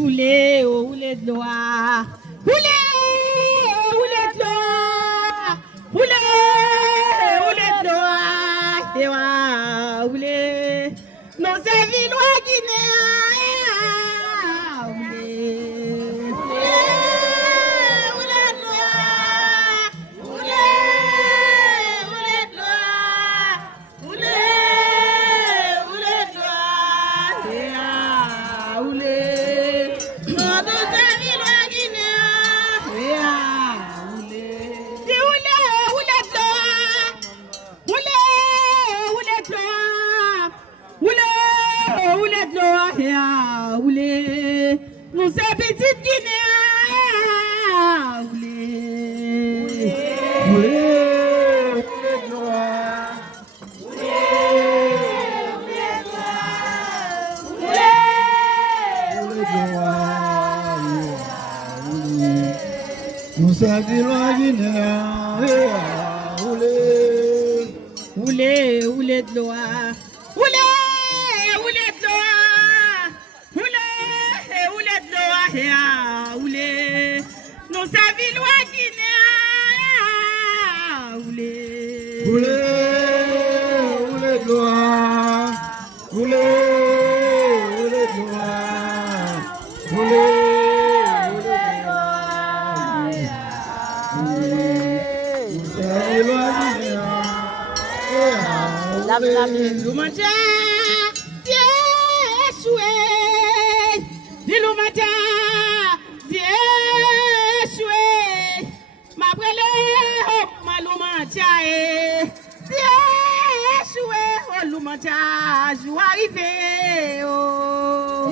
oulé, oulé de loi. Oulé, oulé de loi. Oulé, oulé de loi. Dewa, oulé. Non, c'est Vinois Guinée. Oulé, oulé de loi. Oulé, oulé de loi. Oulé, oulé de loi. Dewa, oulé. Non, c'est Vinois Guinée. Oulé. Di oulé, oulé de loi. Oulé de loi. Oulé de loi. Oulé. Nous c'est petite Guinée. Oulé. Oulé de loi. Oulé de loi. Nous sommes loin Guinée. Oulé. Oulé, oulé de loi. Oulé, oulé de loi. Oulé, oulé de loi. Oulé. Nous c'est Vinois Guinée. Oulé. Oulé, oulé de loi. Oulé, oulé de loi. Oulé, oulé de loi. Nous sommes loin Guinée. Lumanja, Yeshua, Lumanja, Yeshua, ma brele, ma Lumanja, Yeshua, Lumanja, je vais arriver, oh.